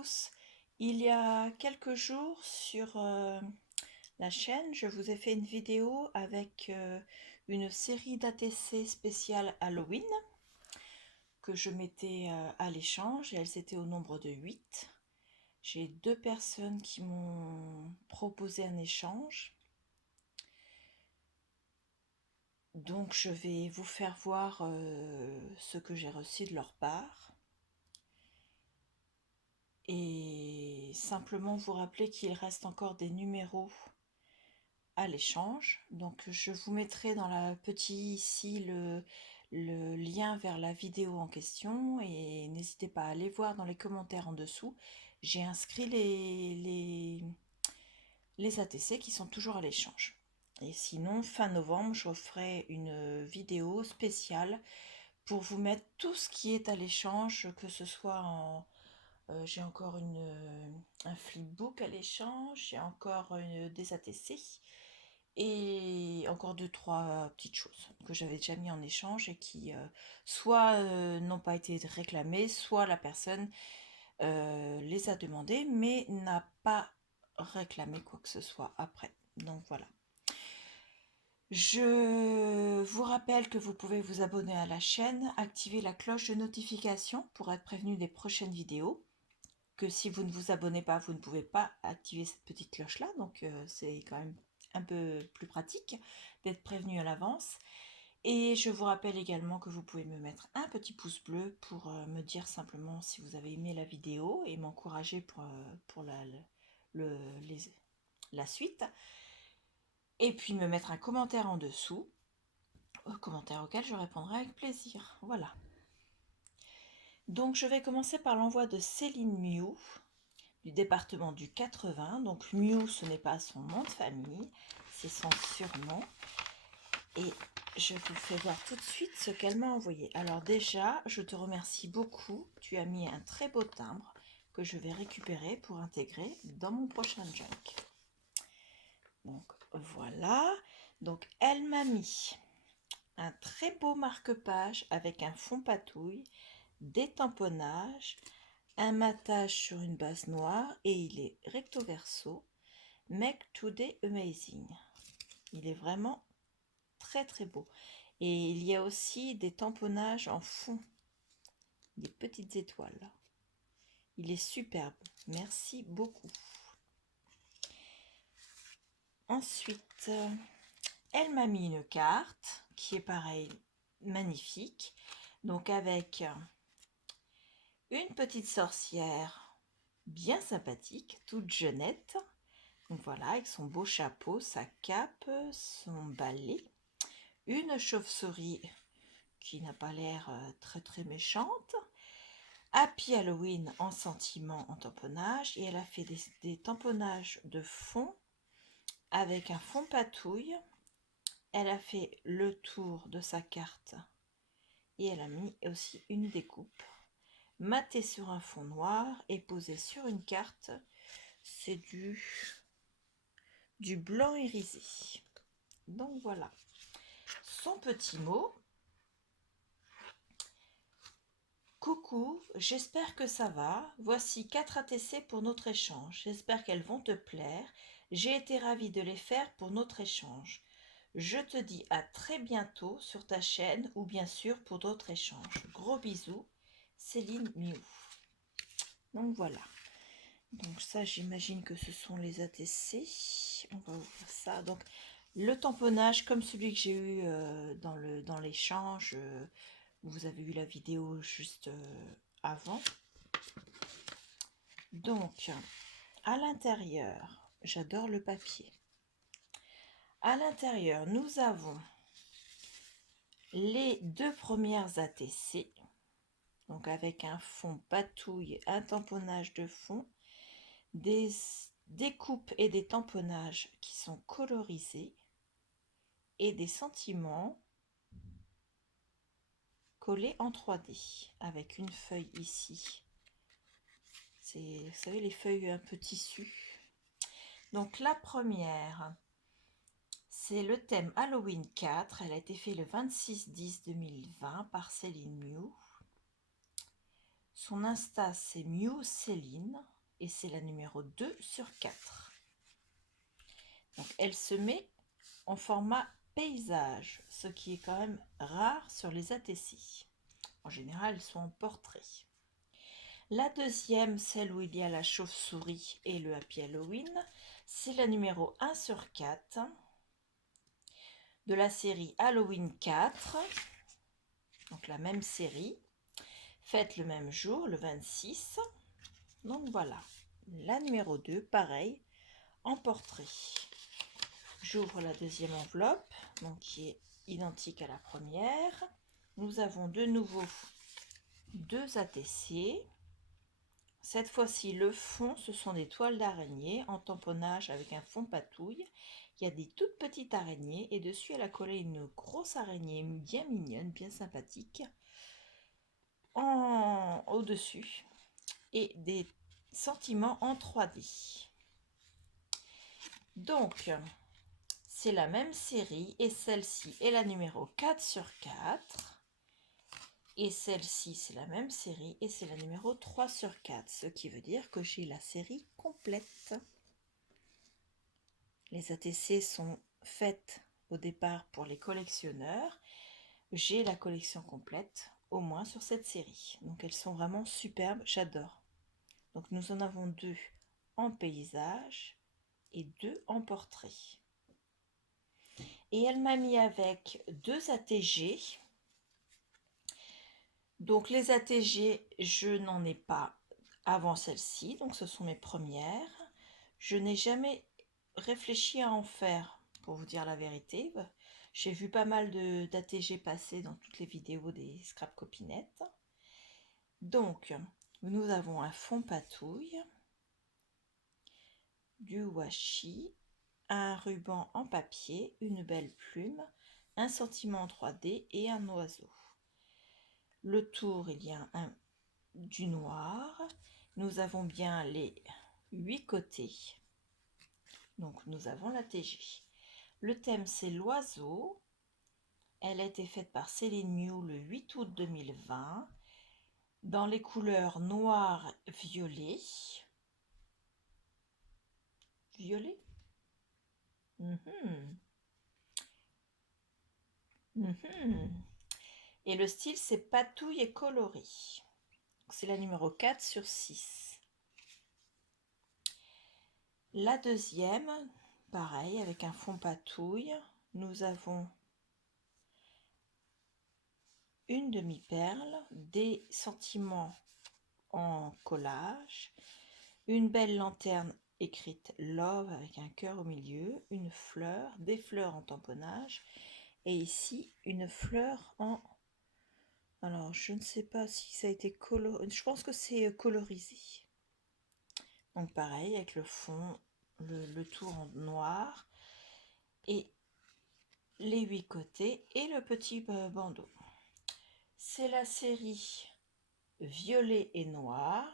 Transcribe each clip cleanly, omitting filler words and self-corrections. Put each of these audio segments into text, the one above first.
tous. Il y a quelques jours sur la chaîne, je vous ai fait une vidéo avec une série d'ATC spéciales Halloween que je mettais à l'échange et elles étaient au nombre de 8. J'ai 2 personnes qui m'ont proposé un échange. Donc je vais vous faire voir ce que j'ai reçu de leur part. Et simplement vous rappeler qu'il reste encore des numéros à l'échange. Donc je vous mettrai dans la petite ici le lien vers la vidéo en question et n'hésitez pas à aller voir dans les commentaires en dessous. J'ai inscrit les ATC qui sont toujours à l'échange. Et sinon, fin novembre, je ferai une vidéo spéciale pour vous mettre tout ce qui est à l'échange, que ce soit en... j'ai encore un flipbook à l'échange, j'ai encore des ATC et encore 2-3 petites choses que j'avais déjà mis en échange et qui soit n'ont pas été réclamées, soit la personne les a demandées mais n'a pas réclamé quoi que ce soit après. Donc voilà. Je vous rappelle que vous pouvez vous abonner à la chaîne, activer la cloche de notification pour être prévenu des prochaines vidéos. Que si vous ne vous abonnez pas, vous ne pouvez pas activer cette petite cloche là, donc c'est quand même un peu plus pratique d'être prévenu à l'avance. Et je vous rappelle également que vous pouvez me mettre un petit pouce bleu pour me dire simplement si vous avez aimé la vidéo et m'encourager pour la suite. Et puis me mettre un commentaire en dessous, commentaire auquel je répondrai avec plaisir. Voilà. Donc je vais commencer par l'envoi de Céline Miou, du département du 80. Donc Miou, ce n'est pas son nom de famille, c'est son surnom. Et je vous fais voir tout de suite ce qu'elle m'a envoyé. Alors déjà, je te remercie beaucoup. Tu as mis un très beau timbre que je vais récupérer pour intégrer dans mon prochain junk. Donc voilà. Donc elle m'a mis un très beau marque-page avec un fond patouille, des tamponnages, un matage sur une base noire et il est recto verso. Make Today Amazing. Il est vraiment très très beau. Et il y a aussi des tamponnages en fond, des petites étoiles. Il est superbe. Merci beaucoup. Ensuite, elle m'a mis une carte qui est pareil, magnifique. Donc avec une petite sorcière bien sympathique, toute jeunette. Donc voilà, avec son beau chapeau, sa cape, son balai. Une chauve-souris qui n'a pas l'air très très méchante. Happy Halloween en sentiment, en tamponnage. Et elle a fait des tamponnages de fond avec un fond patouille. Elle a fait le tour de sa carte et elle a mis aussi une découpe. Maté sur un fond noir et posé sur une carte. C'est du blanc irisé. Donc voilà. Son petit mot. Coucou, j'espère que ça va. Voici 4 ATC pour notre échange. J'espère qu'elles vont te plaire. J'ai été ravie de les faire pour notre échange. Je te dis à très bientôt sur ta chaîne ou bien sûr pour d'autres échanges. Gros bisous, Céline Miou. Donc voilà. Donc ça, j'imagine que ce sont les ATC. On va ouvrir ça. Donc le tamponnage comme celui que j'ai eu dans l'échange. Vous avez vu la vidéo juste avant. Donc, à l'intérieur, j'adore le papier. À l'intérieur, nous avons les 2 premières ATC. Donc, avec un fond patouille, un tamponnage de fond, des découpes et des tamponnages qui sont colorisés et des sentiments collés en 3D avec une feuille ici. C'est, vous savez, les feuilles un peu tissu. Donc la première, c'est le thème Halloween 4. Elle a été faite le 26/10/2020 par Céline Miou. Son Insta, c'est Mew Céline et c'est la numéro 2 sur 4. Donc, elle se met en format paysage, ce qui est quand même rare sur les ATC. En général, elles sont en portrait. La deuxième, celle où il y a la chauve-souris et le Happy Halloween, c'est la numéro 1 sur 4 de la série Halloween 4, donc la même série, faite le même jour, le 26. Donc voilà, la numéro 2, pareil, en portrait. J'ouvre la deuxième enveloppe, donc qui est identique à la première. Nous avons de nouveau 2 ATC. Cette fois-ci, le fond, ce sont des toiles d'araignée en tamponnage avec un fond patouille. Il y a des toutes petites araignées et dessus, elle a collé une grosse araignée bien mignonne, bien sympathique, au-dessus. Et des sentiments en 3D. Donc, c'est la même série et celle-ci est la numéro 4 sur 4. Et celle-ci, c'est la même série et c'est la numéro 3 sur 4. Ce qui veut dire que j'ai la série complète. Les ATC sont faites au départ pour les collectionneurs. J'ai la collection complète, au moins sur cette série. Donc elles sont vraiment superbes, j'adore. Donc nous en avons 2 en paysage et 2 en portrait. Et elle m'a mis avec 2 ATG. Donc les ATG, je n'en ai pas avant celle-ci, donc ce sont mes premières. Je n'ai jamais réfléchi à en faire, pour vous dire la vérité. J'ai vu pas mal d'ATG passer dans toutes les vidéos des scrap copinettes. Donc, nous avons un fond patouille, du washi, un ruban en papier, une belle plume, un sentiment en 3D et un oiseau. Le tour, il y a du noir. Nous avons bien les 8 côtés. Donc, nous avons la TG. Le thème, c'est l'oiseau. Elle a été faite par Céline Mew le 8 août 2020 dans les couleurs noir, violet. Violet. Et le style, c'est patouille et coloris. C'est la numéro 4 sur 6. La deuxième, pareil, avec un fond patouille. Nous avons une demi-perle, des sentiments en collage, une belle lanterne écrite Love avec un cœur au milieu, une fleur, des fleurs en tamponnage et ici une fleur en... Alors je ne sais pas si ça a été colorisé, je pense que c'est colorisé. Donc pareil avec le fond, le tour en noir et les 8 côtés et le petit bandeau. C'est la série violet et noir.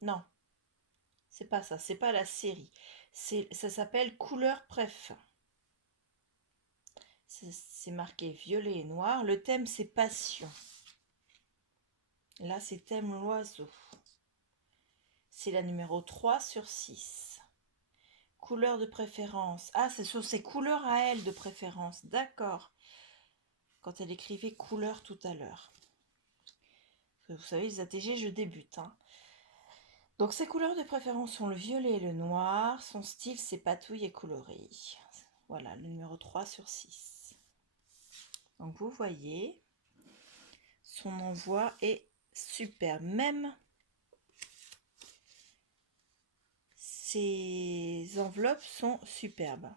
Non, c'est pas ça, c'est pas la série. Ça s'appelle Couleur Préf. C'est marqué violet et noir. Le thème, c'est passion. Là, c'est thème l'oiseau. C'est la numéro 3 sur 6. Couleur de préférence. Ah, c'est sur ses couleurs à elle de préférence. D'accord. Quand elle écrivait couleur tout à l'heure. Vous savez, les ATG, je débute. Donc, ses couleurs de préférence sont le violet et le noir. Son style, c'est patouille et coloré. Voilà, le numéro 3 sur 6. Donc, vous voyez, son envoi est super. Même ces enveloppes sont superbes.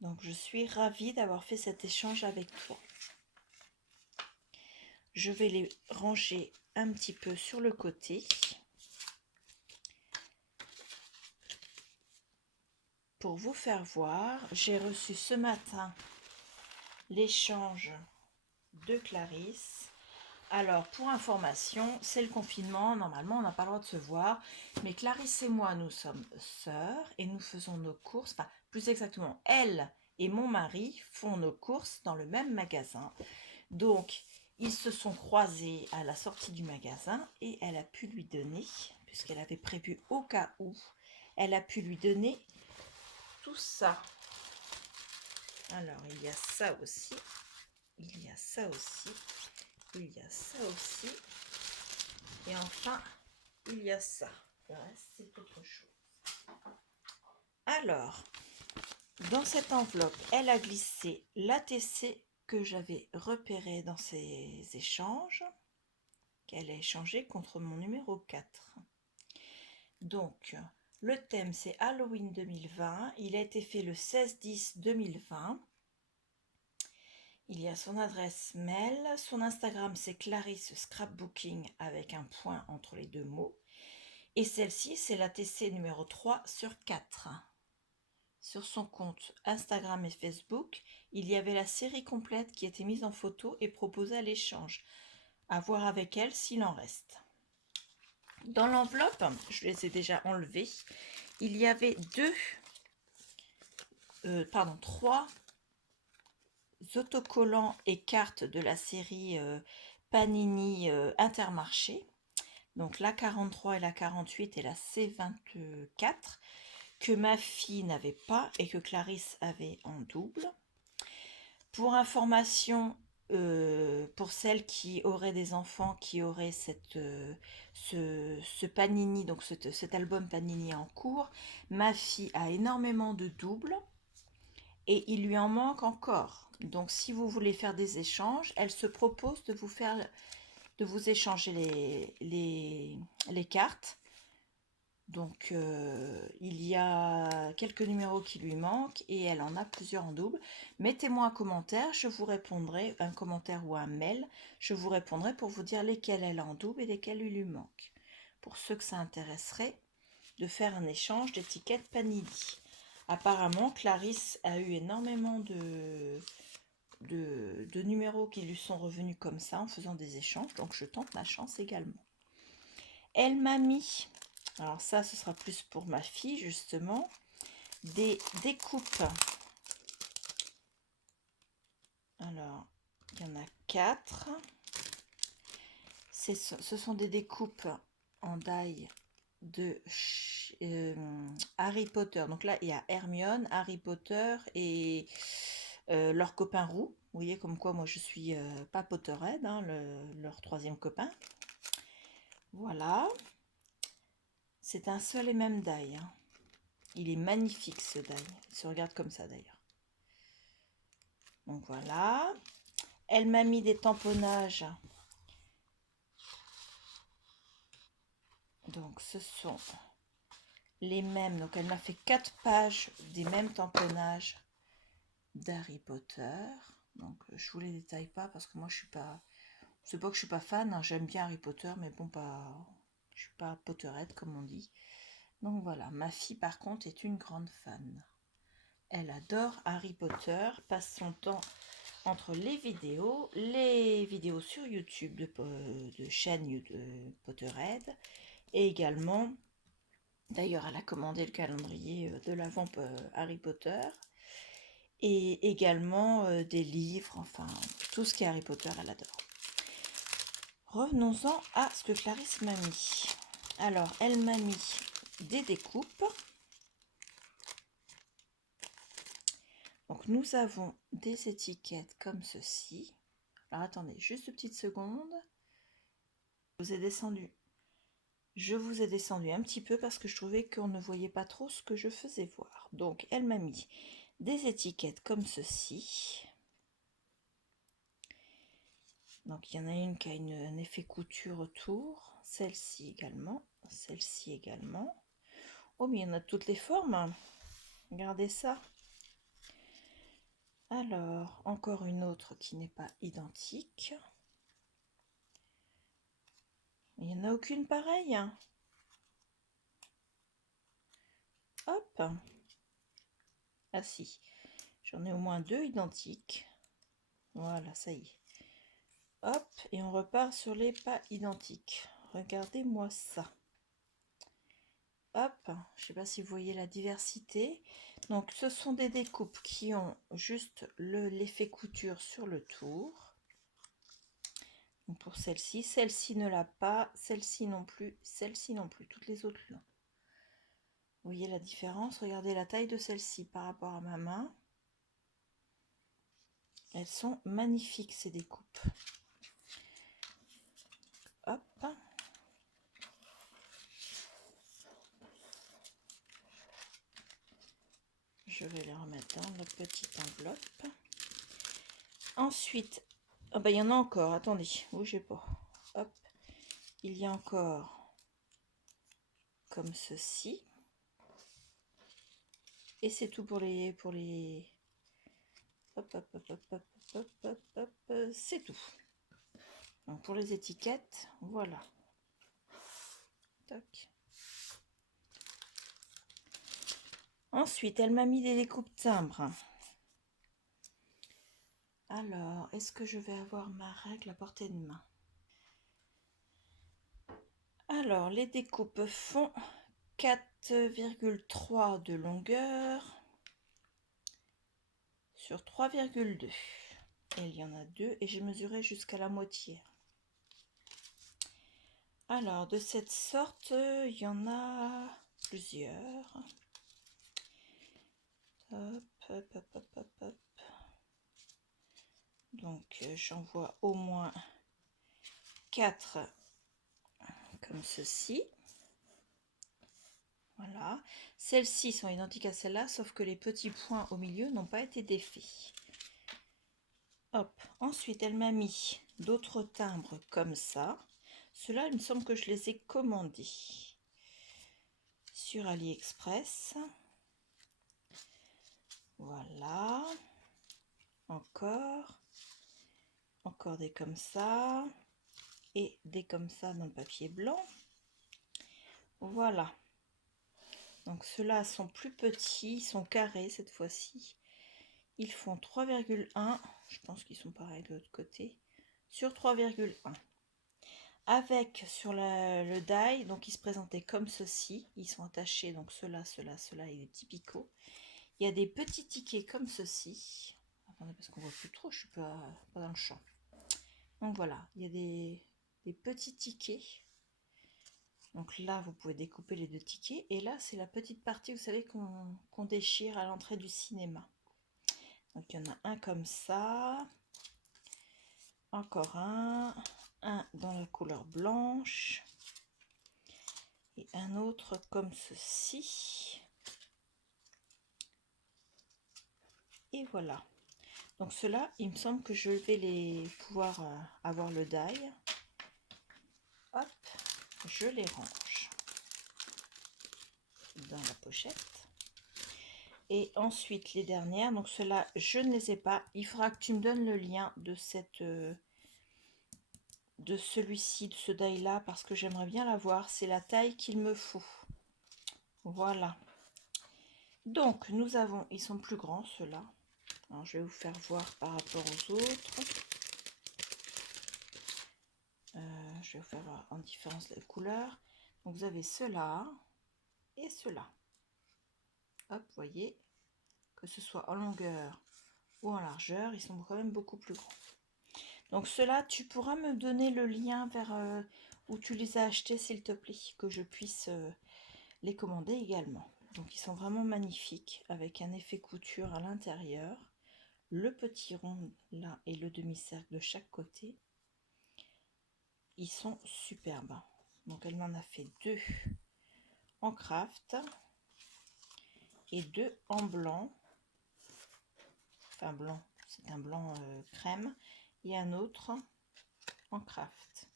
Donc, je suis ravie d'avoir fait cet échange avec toi. Je vais les ranger un petit peu sur le côté. Pour vous faire voir, j'ai reçu ce matin l'échange de Clarisse. Alors, pour information, c'est le confinement. Normalement, on n'a pas le droit de se voir. Mais Clarisse et moi, nous sommes sœurs et nous faisons nos courses. Enfin, plus exactement, elle et mon mari font nos courses dans le même magasin. Donc, ils se sont croisés à la sortie du magasin et elle a pu lui donner, puisqu'elle avait prévu au cas où, elle a pu lui donner tout ça. Alors, il y a ça aussi, il y a ça aussi, il y a ça aussi, et enfin, il y a ça. Le reste, c'est autre chose. Alors, dans cette enveloppe, elle a glissé l'ATC que j'avais repéré dans ces échanges, qu'elle a échangé contre mon numéro 4. Donc, le thème, c'est Halloween 2020. Il a été fait le 16-10-2020. Il y a son adresse mail. Son Instagram, c'est Clarisse Scrapbooking avec un point entre les deux mots. Et celle-ci, c'est l'ATC numéro 3 sur 4. Sur son compte Instagram et Facebook, il y avait la série complète qui était mise en photo et proposée à l'échange. À voir avec elle s'il en reste. Dans l'enveloppe, je les ai déjà enlevés, il y avait trois autocollants et cartes de la série Panini Intermarché. Donc la 43 et la 48 et la C24 que ma fille n'avait pas et que Clarisse avait en double. Pour information, pour celles qui auraient des enfants qui auraient ce Panini, donc cet album Panini en cours, ma fille a énormément de doubles et il lui en manque encore. Donc si vous voulez faire des échanges, elle se propose de vous échanger les cartes. Donc il y a quelques numéros qui lui manquent et elle en a plusieurs en double. Mettez-moi un commentaire, je vous répondrai, un commentaire ou un mail, je vous répondrai pour vous dire lesquels elle a en double et lesquels il lui manque. Pour ceux que ça intéresserait de faire un échange d'étiquettes Panini. Apparemment, Clarisse a eu énormément de numéros qui lui sont revenus comme ça en faisant des échanges, donc je tente ma chance également. Elle m'a mis, alors ça ce sera plus pour ma fille justement, des découpes. Alors il y en a 4. Ce sont des découpes en die de Harry Potter. Donc là il y a Hermione, Harry Potter et leur copain roux. Vous voyez comme quoi moi je suis pas Potterhead, hein, leur troisième copain. Voilà. C'est un seul et même die. Hein. Il est magnifique ce die. Il se regarde comme ça d'ailleurs. Donc voilà. Elle m'a mis des tamponnages. Donc ce sont les mêmes. Donc elle m'a fait 4 pages des mêmes tamponnages d'Harry Potter. Donc je vous les détaille pas parce que moi je suis pas... C'est pas que je suis pas fan, hein. J'aime bien Harry Potter, mais bon, je suis pas Potterhead comme on dit. Donc voilà, ma fille par contre est une grande fan. Elle adore Harry Potter, passe son temps entre les vidéos sur YouTube de chaînes de Potterhead, et également, d'ailleurs elle a commandé le calendrier de l'avant Harry Potter, et également des livres, enfin tout ce qui est Harry Potter, elle adore. Revenons-en à ce que Clarisse m'a mis. Alors, elle m'a mis des découpes. Donc, nous avons des étiquettes comme ceci. Alors, attendez, juste une petite seconde. Je vous ai descendu un petit peu parce que je trouvais qu'on ne voyait pas trop ce que je faisais voir. Donc, elle m'a mis des étiquettes comme ceci. Donc, il y en a une qui a un effet couture autour. Celle-ci également. Celle-ci également. Oh, mais il y en a de toutes les formes. Regardez ça. Alors, encore une autre qui n'est pas identique. Il n'y en a aucune pareille. Hop. Ah si, j'en ai au moins 2 identiques. Voilà, ça y est. Hop, et on repart sur les pas identiques. Regardez-moi ça. Hop, je ne sais pas si vous voyez la diversité. Donc, ce sont des découpes qui ont juste l'effet couture sur le tour. Donc pour celle-ci ne l'a pas, celle-ci non plus, celle-ci non plus, toutes les autres l'ont. Vous voyez la différence? Regardez la taille de celle-ci par rapport à ma main. Elles sont magnifiques ces découpes. Hop. Je vais les remettre dans la petite enveloppe. Ensuite, oh bah, il y en a encore, attendez, bougez pas. Hop, il y a encore comme ceci. Et c'est tout pour les hop, hop, hop, hop, hop, hop, hop, hop, c'est tout. Donc pour les étiquettes, voilà. Tac. Ensuite, elle m'a mis des découpes timbres. Alors, est-ce que je vais avoir ma règle à portée de main? Alors, les découpes font 4,3 de longueur sur 3,2. Et il y en a deux et j'ai mesuré jusqu'à la moitié. Alors, de cette sorte, il y en a plusieurs. Hop, hop, hop, hop, hop, hop. Donc, j'en vois au moins 4 comme ceci. Voilà. Celles-ci sont identiques à celles-là, sauf que les petits points au milieu n'ont pas été défaits. Hop. Ensuite, elle m'a mis d'autres timbres comme ça. Ceux-là, il me semble que je les ai commandés sur AliExpress. Voilà. Encore des comme ça. Et des comme ça dans le papier blanc. Voilà. Donc ceux-là sont plus petits, ils sont carrés cette fois-ci. Ils font 3,1. Je pense qu'ils sont pareils de l'autre côté. Sur 3,1. Avec sur le die, donc ils se présentaient comme ceci. Ils sont attachés, donc ceux-là et les petits picots. Il y a des petits tickets comme ceci. Attendez, parce qu'on voit plus trop, je suis pas dans le champ. Donc voilà, il y a des petits tickets. Donc là, vous pouvez découper les deux tickets. Et là, c'est la petite partie, vous savez, qu'on déchire à l'entrée du cinéma. Donc il y en a un comme ça. Encore un dans la couleur blanche. Et un autre comme ceci. Et voilà. Donc ceux-là, il me semble que je vais les pouvoir avoir le die. Hop, je les range dans la pochette. Et ensuite les dernières, donc ceux-là je ne les ai pas. Il faudra que tu me donnes le lien de cette de celui-ci, de ce die là, parce que j'aimerais bien l'avoir. C'est la taille qu'il me faut. Voilà. Donc nous avons, ils sont plus grands ceux-là. Alors je vais vous faire voir par rapport aux autres. Je vais vous faire voir en différence de couleurs. Donc vous avez ceux-là et ceux-là. Hop, vous voyez, que ce soit en longueur ou en largeur, ils sont quand même beaucoup plus grands. Donc ceux-là, tu pourras me donner le lien vers où tu les as achetés, s'il te plaît, que je puisse les commander également. Donc ils sont vraiment magnifiques, avec un effet couture à l'intérieur, le petit rond là et le demi-cercle de chaque côté. Ils sont superbes. Donc elle m'en a fait deux en craft et deux en blanc. Enfin blanc, c'est un blanc crème, et un autre en craft.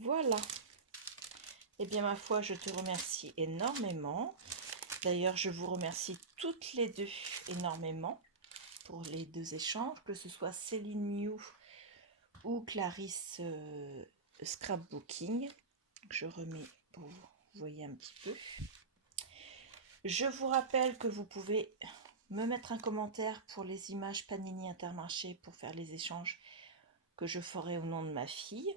Voilà. Et bien ma foi, je te remercie énormément. D'ailleurs, je vous remercie toutes les deux énormément pour les deux échanges, que ce soit Céline Miou ou Clarisse Scrapbooking. Je remets pour vous voyez un petit peu. Je vous rappelle que vous pouvez me mettre un commentaire pour les images Panini Intermarché pour faire les échanges que je ferai au nom de ma fille.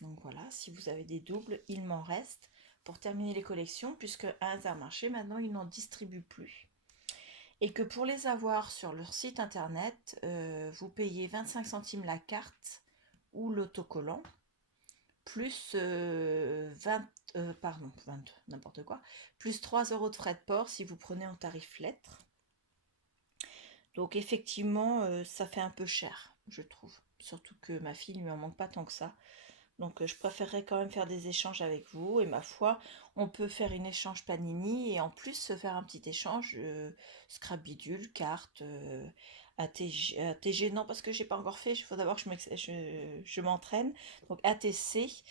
Donc voilà, si vous avez des doubles, il m'en reste pour terminer les collections, puisque à Intermarché maintenant ils n'en distribuent plus. Et que pour les avoir sur leur site internet, vous payez 25 centimes la carte ou l'autocollant, plus 20, pardon, 22, n'importe quoi, plus 3 € de frais de port si vous prenez en tarif lettre. Donc effectivement, ça fait un peu cher, je trouve. Surtout que ma fille, il lui en manque pas tant que ça. Donc je préférerais quand même faire des échanges avec vous. Et ma foi, on peut faire une échange Panini et en plus se faire un petit échange Scrabidule, cartes, ATG, non parce que j'ai pas encore fait, il faut d'abord que je m'entraîne. Donc ATC,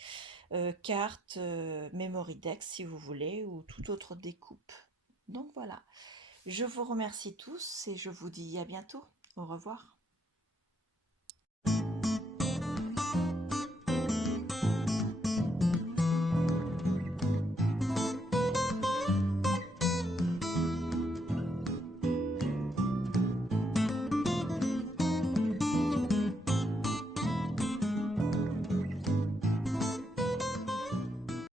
cartes, Memory Dex si vous voulez, ou toute autre découpe. Donc voilà. Je vous remercie tous et je vous dis à bientôt. Au revoir.